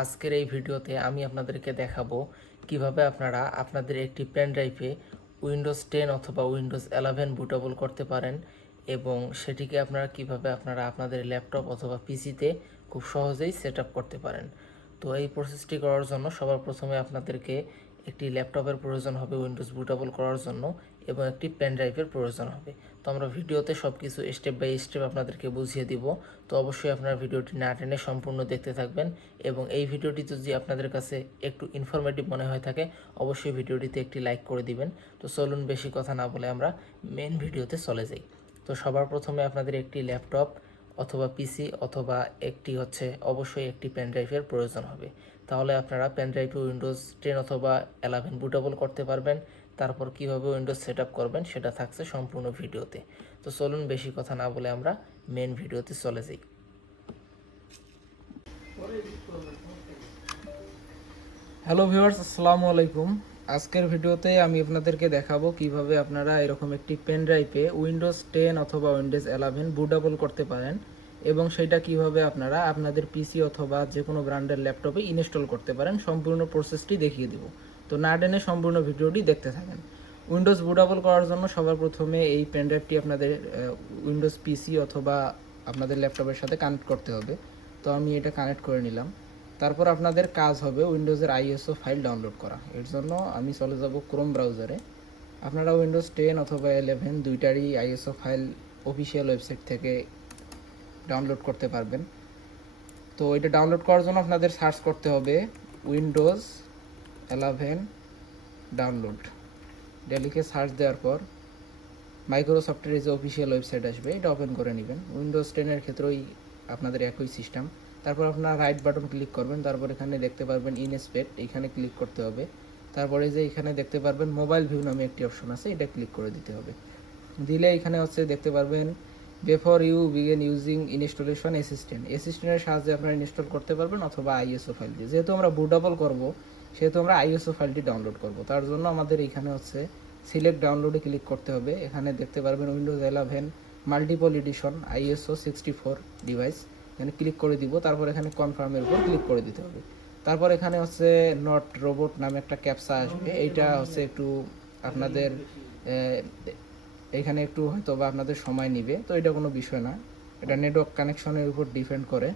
আজকের এই ভিডিওতে আমি আপনাদেরকে দেখাবো কীভাবে আপনারা আপনাদের একটি পেন ড্রাইভে উইন্ডোজ টেন অথবা উইন্ডোজ ইলেভেন বুটেবল করতে পারেন এবং সেটিকে আপনারা কীভাবে আপনারা আপনাদের ল্যাপটপ অথবা পিসিতে খুব সহজেই সেট করতে পারেন। তো এই প্রসেসটি করার জন্য সবার প্রথমে আপনাদেরকে একটি ল্যাপটপের প্রয়োজন হবে উইন্ডোজ বুটেবল করার জন্য। এবং একটি পেন ড্রাইভের প্রয়োজন হবে। তো আমরা ভিডিওতে সব কিছু স্টেপ বাই স্টেপ আপনাদেরকে বুঝিয়ে দিব। তো অবশ্যই আপনারা ভিডিওটি না টেনে সম্পূর্ণ দেখতে থাকবেন এবং এই ভিডিওটি যদি আপনাদের কাছে একটু ইনফরমেটিভ মনে হয়ে থাকে, অবশ্যই ভিডিওটিতে একটি লাইক করে দিবেন। তো চলুন বেশি কথা না বলে আমরা মেন ভিডিওতে চলে যাই। তো সবার প্রথমে আপনাদের একটি ল্যাপটপ অথবা পিসি অথবা একটি হচ্ছে অবশ্যই একটি পেন ড্রাইভের প্রয়োজন হবে। তাহলে আপনারা পেন ড্রাইভে উইন্ডোজ টেন অথবা ইলেভেন বুটেবল করতে পারবেন। তারপর কীভাবে উইন্ডোজ সেট করবেন সেটা থাকছে সম্পূর্ণ ভিডিওতে। তো চলুন বেশি কথা না বলে আমরা মেন ভিডিওতে চলে যাই। হ্যালো ভিউয়ার্স আসসালামু আলাইকুম। আজকের ভিডিওতে আমি আপনাদেরকে দেখাবো কীভাবে আপনারা এরকম একটি পেন ড্রাইভে উইন্ডোজ টেন অথবা উইন্ডোজ ইলেভেন বুটেবল করতে পারেন। এবং সেটা কীভাবে আপনারা আপনাদের পিসি অথবা যে কোনো ব্র্যান্ডের ল্যাপটপে ইনস্টল করতে পারেন, সম্পূর্ণ প্রসেসটি দেখিয়ে দিব। তো না টেনে সম্পূর্ণ ভিডিওটি দেখতে থাকেন। উইন্ডোজ বুটেবল করার জন্য সবার প্রথমে এই পেনড্রাইভটি আপনাদের উইন্ডোজ পিসি অথবা আপনাদের ল্যাপটপের সাথে কানেক্ট করতে হবে। তো আমি এটা কানেক্ট করে নিলাম। তারপর আপনাদের কাজ হবে উইন্ডোজের আইএসও ফাইল ডাউনলোড করা। এর জন্য আমি চলে যাব ক্রোম ব্রাউজারে আপনারা উইন্ডোজ টেন অথবা ইলেভেন দুইটারই আইএসও ফাইল অফিসিয়াল ওয়েবসাইট থেকে ডাউনলোড করতে পারবেন। তো এটা ডাউনলোড করার জন্য আপনাদের সার্চ করতে হবে উইন্ডোজ ইলেভেন ডাউনলোড ডেলিকে সার্চ দেওয়ার পর মাইক্রোসফটের যে অফিসিয়াল ওয়েবসাইট আসবে, এটা ওপেন করে নেবেন। উইন্ডোজ টেনের ক্ষেত্রেই আপনাদের একই সিস্টেম তারপর আপনারা রাইট বাটন ক্লিক করবেন, তারপর এখানে দেখতে পারবেন ইনস্পেক্ট এখানে ক্লিক করতে হবে। তারপরে যে এখানে দেখতে পারবেন মোবাইল ভিউ নামে একটি অপশন আছে, এটা ক্লিক করে দিতে হবে। দিলে এখানে হচ্ছে দেখতে পারবেন before you begin using installation assistant অ্যাসিস্ট্যান্টের সাহায্যে আপনারা ইনস্টল করতে পারবেন অথবা আইএসও ফাইল দিয়ে। যেহেতু আমরা বুটেবল করব, সেহেতু আমরা আইএসও ফাইলটি ডাউনলোড করব। তার জন্য আমাদের এখানে হচ্ছে সিলেক্ট ডাউনলোডে ক্লিক করতে হবে। এখানে দেখতে পারবেন Windows eleven multiple edition ISO sixty four device এখানে ক্লিক করে দিব, তারপর এখানে কনফার্মের উপর ক্লিক করে দিতে হবে। তারপর এখানে হচ্ছে নট রোবট নামে একটা ক্যাপসা আসবে। এইটা হচ্ছে একটু আপনাদের এখানে একটু হয়তো বা আপনাদের সময় নিবে, তো এটা কোনো বিষয় না। এটা নেটওয়ার্ক কানেকশনের উপর ডিপেন্ড করে।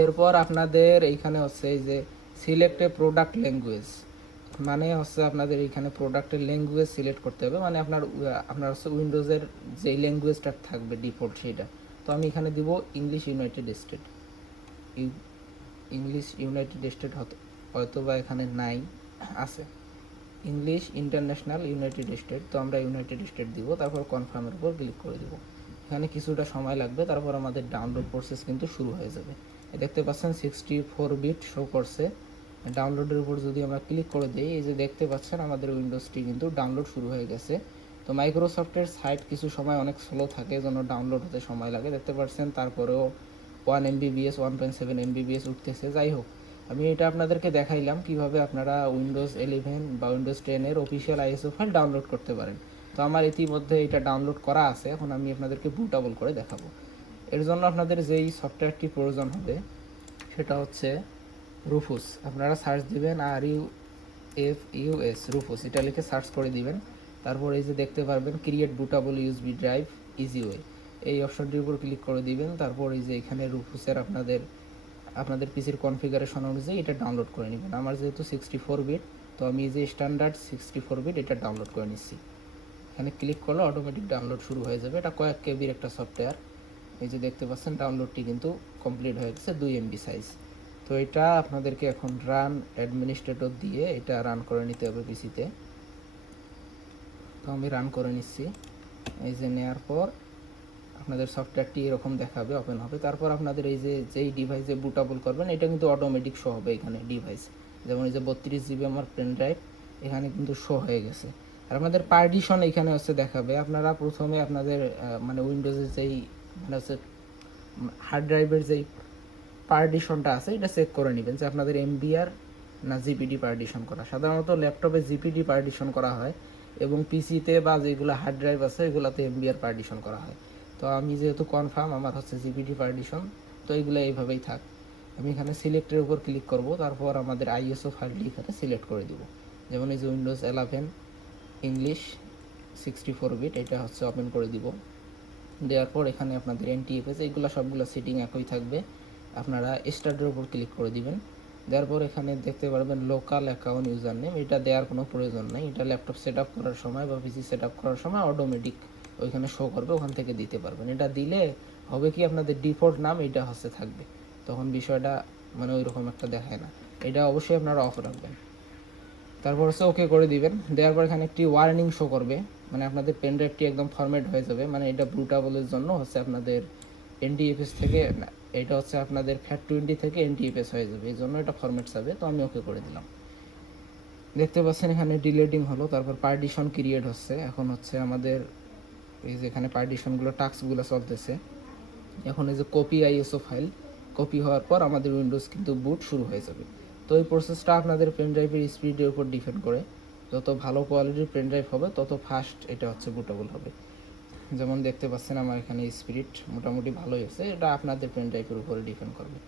এরপর আপনাদের এইখানে হচ্ছে এই যে সিলেক্ট প্রোডাক্ট ল্যাঙ্গুয়েজ মানে হচ্ছে আপনাদের এইখানে প্রোডাক্টের ল্যাঙ্গুয়েজ সিলেক্ট করতে হবে। মানে আপনার আপনার হচ্ছে উইন্ডোজের যেই ল্যাঙ্গুয়েজটা থাকবে ডিফল্ট সেটা তো আমি এখানে দিব English United State English United State হয়তো বা এখানে নাই, আছে। ইংলিশ ইন্টারন্যাশনাল ইউনাইটেড স্টেট তো আমরা ইউনাইটেড স্টেট দিব, তারপর কনফার্মের উপর ক্লিক করে দিব। এখানে কিছুটা সময় লাগবে, তারপর আমাদের ডাউনলোড প্রসেস কিন্তু শুরু হয়ে যাবে। দেখতে পাচ্ছেন সিক্সটি ফোর বিট শো করছে। ডাউনলোডের উপর যদি আমরা ক্লিক করে দিই, এই যে দেখতে পাচ্ছেন আমাদের উইন্ডোজটি কিন্তু ডাউনলোড শুরু হয়ে গেছে। তো মাইক্রোসফটের সাইট কিছু সময় অনেক স্লো থাকে জন্য ডাউনলোড হতে সময় লাগে। দেখতে পাচ্ছেন তারপরেও one MBPS one point seven MBPS উঠতেছে। যাই হোক আমি এটা আপনাদেরকে দেখাইলাম কীভাবে আপনারা উইন্ডোজ ইলেভেন বা উইন্ডোজ টেনের অফিসিয়াল আইএসও ফাইল ডাউনলোড করতে পারেন। তো আমার ইতিমধ্যে এটা ডাউনলোড করা আছে, এখন আমি আপনাদেরকে বুটেবল করে দেখাবো। এর জন্য আপনাদের যেই সফটওয়্যারটি প্রয়োজন হবে, সেটা হচ্ছে রুফুস আপনারা সার্চ দিবেন R U, F, U, S Rufus এটা লিখে সার্চ করে দিবেন। তারপর এই যে দেখতে পারবেন create bootable USB drive easy way এই অপশনটির উপর ক্লিক করে দিবেন। তারপর এই যে এখানে রুফুসের আপনাদের আপনাদের পিসির কনফিগারেশন অনুযায়ী এটা ডাউনলোড করে নেবেন। আমার যেহেতু সিক্সটি ফোর বিট তো আমি যে স্ট্যান্ডার্ড সিক্সটি ফোর বিট এটা ডাউনলোড করে নিচ্ছি। এখানে ক্লিক করলে অটোমেটিক ডাউনলোড শুরু হয়ে যাবে। এটা কয়েক কেবির একটা সফটওয়্যার এই যে দেখতে পাচ্ছেন ডাউনলোডটি কিন্তু কমপ্লিট হয়ে গেছে দুই এমবি সাইজ তো এটা আপনাদেরকে এখন রান অ্যাডমিনিস্ট্রেটর দিয়ে এটা রান করে নিতে হবে পিসিতে তো। আমি রান করে নিচ্ছি। এই যে নেওয়ার পর আপনাদের সফটওয়্যারটি এরকম দেখাবে ওপেন হবে। তারপর আপনাদের এই যে, যেই ডিভাইসে বুটেবল করবেন, এটা কিন্তু অটোমেটিক শো হবে এখানে ডিভাইস যেমন এই যে বত্রিশ জিবি আমার পেন ড্রাইভ এখানে কিন্তু শো হয়ে গেছে। আর আপনাদের পার্টিশন এখানে হচ্ছে দেখাবে, আপনারা প্রথমে আপনাদের মানে উইন্ডোজের যেই মানে হচ্ছে হার্ড ড্রাইভের যেই পার্টিশনটা আছে, এটা চেক করে নেবেন যে আপনাদের এমবিআর না জিপিডি পার্টিশন করা। সাধারণত ল্যাপটপে জিপিডি পার্টিশন করা হয় এবং পিসিতে বা যেগুলো হার্ড ড্রাইভ আছে, এগুলোতে এমবিআর পার্টিশন করা হয়। তো আমি যেহেতু কনফার্ম আমার হচ্ছে জিপিডি পার্টিশন তো এগুলো এইভাবেই থাক। আমি এখানে সিলেক্টের উপর ক্লিক করব, তারপর আমাদের আইএসও ফাইলটি এখানে সিলেক্ট করে দিব। যেমন এই যে Windows eleven English sixty four bit এটা হচ্ছে ওপেন করে দিব। দেওয়ার পর এখানে আপনাদের এনটিএফএস এইগুলো সবগুলো সেটিং একই থাকবে। আপনারা স্টার্টের উপর ক্লিক করে দিবেন। দেওয়ার পর এখানে দেখতে পারবেন লোকাল অ্যাকাউন্ট ইউজার নেম এটা দেওয়ার কোনো প্রয়োজন নেই। এটা ল্যাপটপ সেট করার সময় বা পিসি সেট করার সময় অটোমেটিক ওইখানে শো করবে, ওখান থেকে দিতে পারবেন। এটা দিলে হবে কি আপনাদের ডিফল্ট নাম এটা হচ্ছে থাকবে। তখন বিষয়টা মানে ওই রকম একটা দেখায় না। এটা অবশ্যই আপনারা অফ রাখবেন। তারপর হচ্ছে ওকে করে দিবেন। দেওয়ার পর এখানে একটি ওয়ার্নিং শো করবে। মানে আপনাদের পেন ড্রাইভটি একদম ফরম্যাট হয়ে যাবে। মানে এটা ব্লুটাবলের জন্য হচ্ছে আপনাদের এনডিএফএস থেকে এটা হচ্ছে আপনাদের ফ্যাট টোয়েন্টি থেকে এনডিএফএস হয়ে যাবে। এই জন্য এটা ফরম্যাট যাবে। তো আমি ওকে করে দিলাম। দেখতে পাচ্ছেন এখানে ডিলেটিং হলো। তারপর পার্টিশন ক্রিয়েট হচ্ছে। এখন হচ্ছে আমাদের এই যে এখানে পার্টিশনগুলো টাস্কগুলো চলতেছে। এখন এই যে কপি আইএসও ফাইল কপি হওয়ার পর আমাদের উইন্ডোজ কিন্তু বুট শুরু হয়ে যাবে। তো এই প্রসেসটা আপনাদের পেন ড্রাইভের স্পিডের উপর ডিপেন্ড করে। যত ভালো কোয়ালিটির পেন ড্রাইভ হবে, তত ফাস্ট এটা হচ্ছে বুটেবল হবে। যেমন দেখতে পাচ্ছেন আমার এখানে স্পিরিট মোটামুটি ভালোই আছে, এটা আপনাদের পেন ড্রাইভের উপরে ডিপেন্ড করবে।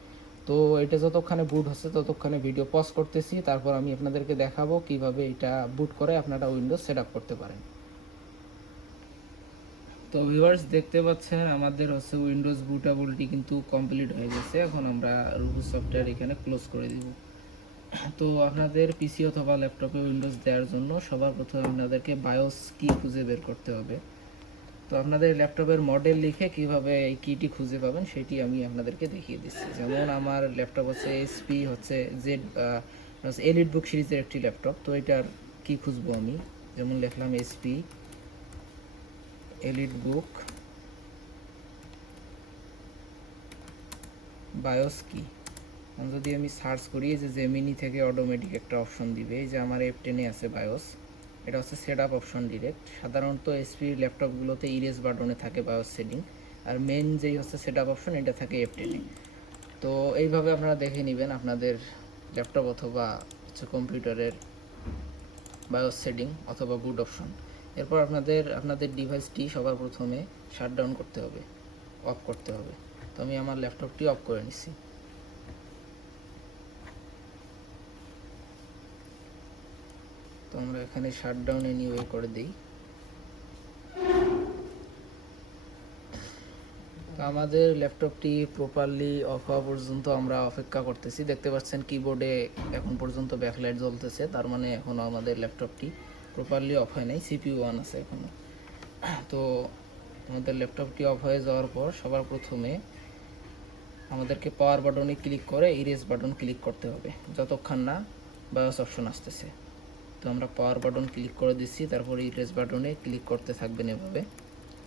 তো এটা যতক্ষণে বুট হচ্ছে, ততক্ষণে ভিডিও পজ করতেছি, তারপর আমি আপনাদেরকে দেখাবো কীভাবে এটা বুট করে আপনারা উইন্ডোজ সেট করতে পারেন। তো ভিউয়ার্স দেখতে পাচ্ছেন, আমাদের হচ্ছে উইন্ডোজ বুটাবলটি কিন্তু কমপ্লিট হয়ে গেছে। এখন আমরা রুবু সফটওয়্যার এখানে ক্লোজ করে দিব। তো আপনাদের পিসি অথবা ল্যাপটপে উইন্ডোজ দেওয়ার জন্য সবার প্রথমে আপনাদেরকে বায়োস কি খুঁজে বের করতে হবে। তো আপনাদের ল্যাপটপের মডেল লিখে কীভাবে এই কিটি খুঁজে পাবেন, সেটি আমি আপনাদেরকে দেখিয়ে দিচ্ছি। যেমন আমার ল্যাপটপ হচ্ছে এসপি হচ্ছে জেড এলিট বুক সিরিজের একটি ল্যাপটপ তো এটার কি খুঁজবো আমি। যেমন লিখলাম এসপি এলিট বুক, বায়োস কি? যদি আমি সার্চ করি যে জেমিনি থেকে অটোমেটিক একটা অপশন দিবে, এই যে আমার এফ টেনে আছে বায়োস, এটা হচ্ছে সেট আপ অপশন ডিরেক্ট সাধারণত এসপি ল্যাপটপগুলোতে ইরেজ বাটনে থাকে বায়োস সেটিং, আর মেন যেই হচ্ছে সেট আপ অপশন এটা থাকে এফ টেনে তো এইভাবে আপনারা দেখে নেবেন আপনাদের ল্যাপটপ অথবা হচ্ছে কম্পিউটারের বায়োস সেটিং অথবা বুট অপশন এরপর আপনাদের আপনাদের ডিভাইসটি সবার প্রথমে শাটডাউন করতে হবে অফ করতে হবে। তো আমি আমার ল্যাপটপটি অফ করে নিছি তো আমরা এখানে শাটডাউন এনিওয়ে করে দিই। আমাদের ল্যাপটপটি প্রপারলি অফ হওয়া পর্যন্ত আমরা অপেক্ষা করতেছি। দেখতে পাচ্ছেন কিবোর্ডে এখন পর্যন্ত ব্যাকলাইট জ্বলতেছে, তার মানে এখনও আমাদের ল্যাপটপটি প্রপারলি অফ হয় নাই সিপিউ অন আছে এখনও তো আমাদের ল্যাপটপটি অফ হয়ে যাওয়ার পর সবার প্রথমে আমাদেরকে পাওয়ার বাটনে ক্লিক করে ইরেজ বাটন ক্লিক করতে হবে। যতক্ষণ না বায়োস অপশন আসতেছে। তো আমরা পাওয়ার বাটন ক্লিক করে দিচ্ছি, তারপর ইরেজ বাটনে ক্লিক করতে থাকবেন এভাবে।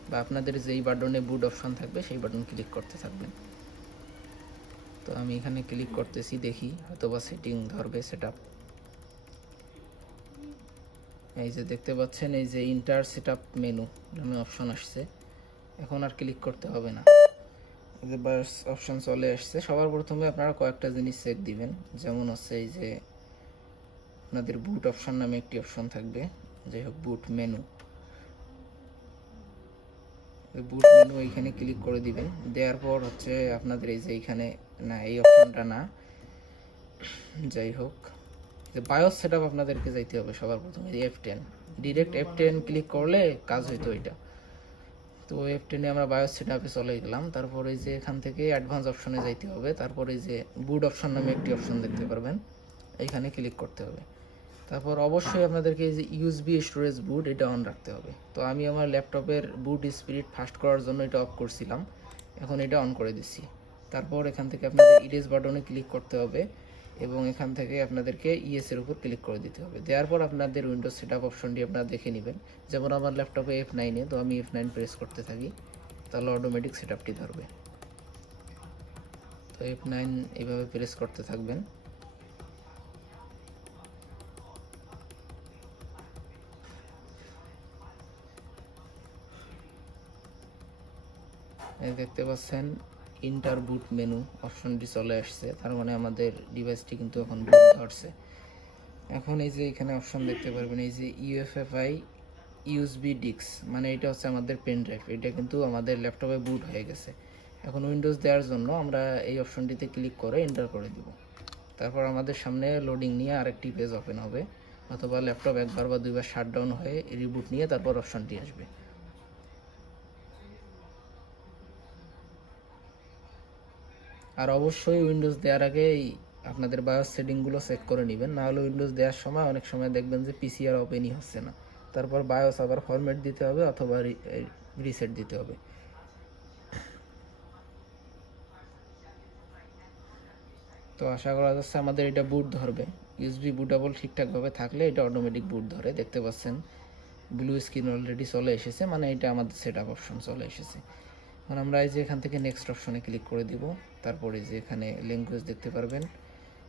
বা আপনাদের যেই বাটনে বুট অপশন থাকবে, সেই বাটন ক্লিক করতে থাকবেন। তো আমি এখানে ক্লিক করতেছি, দেখি হয়তো বা সেটিং ধরবে সেট এই যে দেখতে পাচ্ছেন, এই যে ইন্টার সেট আপ মেনু নামে অপশন আসছে। এখন আর ক্লিক করতে হবে না। এই যে বাস অপশন চলে আসছে। সবার প্রথমে আপনারা কয়েকটা জিনিস চেক দিবেন। যেমন হচ্ছে এই যে আপনাদের বুট অপশন নামে একটি অপশন থাকবে। যাই হোক বুট মেনু বুট মেনু এইখানে ক্লিক করে দিবেন। দেওয়ার পর হচ্ছে আপনাদের এই যে এইখানে না, এই অপশনটা না। যাই হোক। বায়োস সেট আপ আপনাদেরকে যাইতে হবে সবার প্রথমে F ten direct F ten click করলে কাজ হইতো এটা। তো এফ টেনে আমরা বায়োস সেট আপে চলে গেলাম তারপরে যে এখান থেকে অ্যাডভান্স অপশনে যাইতে হবে। তারপরে যে বুট অপশন নামে একটি অপশন দেখতে পারবেন। এইখানে ক্লিক করতে হবে। তারপর অবশ্যই আপনাদেরকে এই যে ইউএসবি স্টোরেজ বুট এটা অন রাখতে হবে। তো আমি আমার ল্যাপটপের বুট স্পিরিট ফাস্ট করার জন্য এটা অফ করছিলাম। এখন এটা অন করে দিচ্ছি। তারপর এখান থেকে আপনাদের ইরেজ বাটনে ক্লিক করতে হবে। এবং এখান থেকে আপনাদেরকে ইএস এর উপর ক্লিক করে দিতে হবে। দেওয়ার পর আপনাদের উইন্ডোজ সেট আপ অপশনটি আপনারা দেখে নেবেন। যেমন আমার ল্যাপটপে এফ নাইনে তো আমি এফ নাইন প্রেস করতে থাকি, তাহলে অটোমেটিক সেট আপটি ধরবে। তো এফ নাইন এইভাবে প্রেস করতে থাকবেন। দেখতে পাচ্ছেন ইন্টার বুট মেনু অপশনটি চলে আসছে। তার মানে আমাদের ডিভাইসটি কিন্তু এখন বুট ধরছে। এখন এই যে এখানে অপশন দেখতে পারবেন, এই যে ইউএফএফআই ইউএসবি ডিক্স মানে এটা হচ্ছে আমাদের পেন ড্রাইভ এটা কিন্তু আমাদের ল্যাপটপে বুট হয়ে গেছে। এখন উইন্ডোজ দেওয়ার জন্য আমরা এই অপশনটিতে ক্লিক করে এন্টার করে দিব। তারপর আমাদের সামনে লোডিং নিয়ে আরেকটি পেজ ওপেন হবে, অথবা ল্যাপটপ একবার বা দুইবার শাটডাউন হয়ে রিবুট নিয়ে তারপর অপশনটি আসবে। আর অবশ্যই উইন্ডোজ দেওয়ার আগে আপনাদের বায়োস সেটিংগুলো চেক করে নেবেন। না হলে উইন্ডোজ দেওয়ার সময় অনেক সময় দেখবেন যে পিসি আর ওপেনই হচ্ছে না। তারপর বায়োস আবার ফরম্যাট দিতে হবে অথবা রিসেট দিতে হবে। তো আশা করা যাচ্ছে আমাদের এটা বুট ধরবে। ইউএসবি বুটেবল ঠিকঠাকভাবে থাকলে এটা অটোমেটিক বুট ধরে। দেখতে পাচ্ছেন ব্লু স্ক্রিন অলরেডি চলে এসেছে। মানে এটা আমাদের সেট আপ অপশন চলে এসেছে। এখন আমরা এই যে এখান থেকে নেক্সট অপশনে ক্লিক করে দিব। তারপরে যে এখানে ল্যাঙ্গুয়েজ দেখতে পারবেন।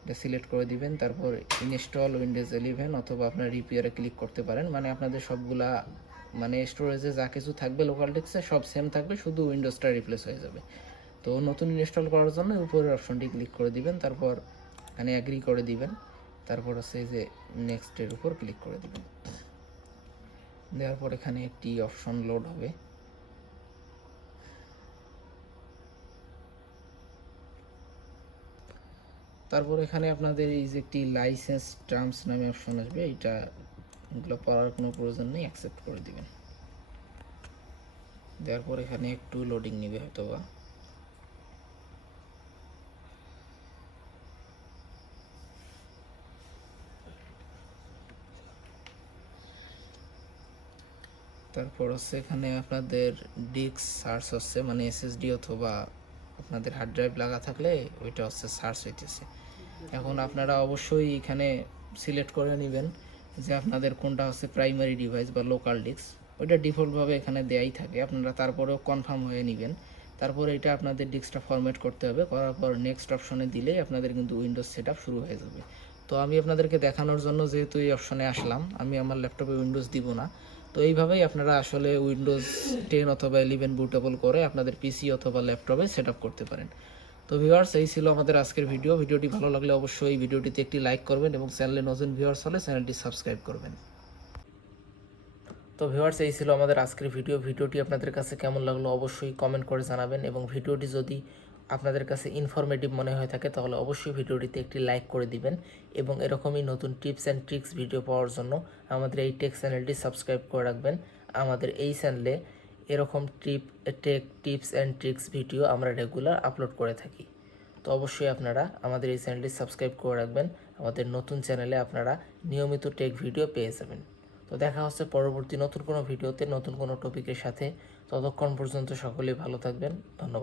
এটা সিলেক্ট করে দিবেন। তারপর ইনস্টল উইন্ডোজ ইলেভেন অথবা আপনার রিপেয়ারে ক্লিক করতে পারেন। মানে আপনাদের সবগুলা মানে স্টোরেজে যা কিছু থাকবে লোকাল ডেস্কে সব সেম থাকবে, শুধু উইন্ডোজটা রিপ্লেস হয়ে যাবে। তো নতুন ইনস্টল করার জন্য উপরের অপশনটি ক্লিক করে দিবেন। তারপর এখানে অ্যাগ্রি করে দিবেন। তারপর হচ্ছে যে নেক্সটের উপর ক্লিক করে দিবেন। দেওয়ার পর এখানে একটি অপশন লোড হবে। তারপর এখানে আপনাদের এই যে একটি লাইসেন্স টার্মস নামে অপশন আসবে এটা এগুলো পড়ার কোনো প্রয়োজন নেই অ্যাকসেপ্ট করে দিবেন। দেওয়ার পর এখানে একটু লোডিং নেবে হয়তো বা তারপর হচ্ছে এখানে আপনাদের ডিস্ক সার্চ হচ্ছে মানে এসএসডি অথবা আপনাদের হার্ড ড্রাইভ লাগা থাকলে ওইটা হচ্ছে সার্চ হইতেছে। এখন আপনারা অবশ্যই এখানে সিলেক্ট করে নেবেন যে আপনাদের কোনটা হচ্ছে প্রাইমারি ডিভাইস বা লোকাল ডিস্ক ওইটা ডিফল্টভাবে এখানে দেয়াই থাকে। আপনারা তারপরেও কনফার্ম হয়ে নেবেন। তারপর এটা আপনাদের ডিস্কটা ফরম্যাট করতে হবে। করার পর নেক্সট অপশনে দিলেই আপনাদের কিন্তু উইন্ডোজ সেট শুরু হয়ে যাবে। তো আমি আপনাদেরকে দেখানোর জন্য যেহেতু এই অপশনে আসলাম, আমি আমার ল্যাপটপে উইন্ডোজ দিব না। তো এইভাবেই আপনারা আসলে উইন্ডোজ টেন অথবা ইলেভেন বুটেবল করে আপনাদের পিসি অথবা ল্যাপটপে সেট করতে পারেন। তো ভিউয়ার্স এই ছিল আমাদের আজকের ভিডিও ভিডিওটি ভালো লাগলে অবশ্যই ভিডিওটিতে একটি লাইক করবেন এবং চ্যানেলে নতুন ভিউয়ার্স হলে চ্যানেলটি সাবস্ক্রাইব করবেন। তো ভিউয়ার্স এই ছিল আমাদের আজকের ভিডিও ভিডিওটি আপনাদের কাছে কেমন লাগল অবশ্যই কমেন্ট করে জানাবেন এবং ভিডিওটি যদি আপনাদের কাছে ইনফরমেটিভ মনে হয়ে থাকে, তাহলে অবশ্যই ভিডিওটিতে একটি লাইক করে দিবেন এবং এরকমই নতুন টিপস অ্যান্ড ট্রিক্স ভিডিও পাওয়ার জন্য আমাদের এই টেক চ্যানেলটি সাবস্ক্রাইব করে রাখবেন। আমাদের এই চ্যানেলে এরকম tip tech tips and tricks video আমরা রেগুলার আপলোড করে থাকি। তো অবশ্যই আপনারা আমাদের এই চ্যানেলটি সাবস্ক্রাইব করে রাখবেন, আমাদের নতুন চ্যানেলে আপনারা নিয়মিত টেক ভিডিও পেয়ে যাবেন। তো দেখা হচ্ছে পরবর্তী নতুন কোনো ভিডিওতে নতুন কোনো টপিকের সাথে। ততক্ষণ পর্যন্ত সকলেই ভালো থাকবেন, ধন্যবাদ।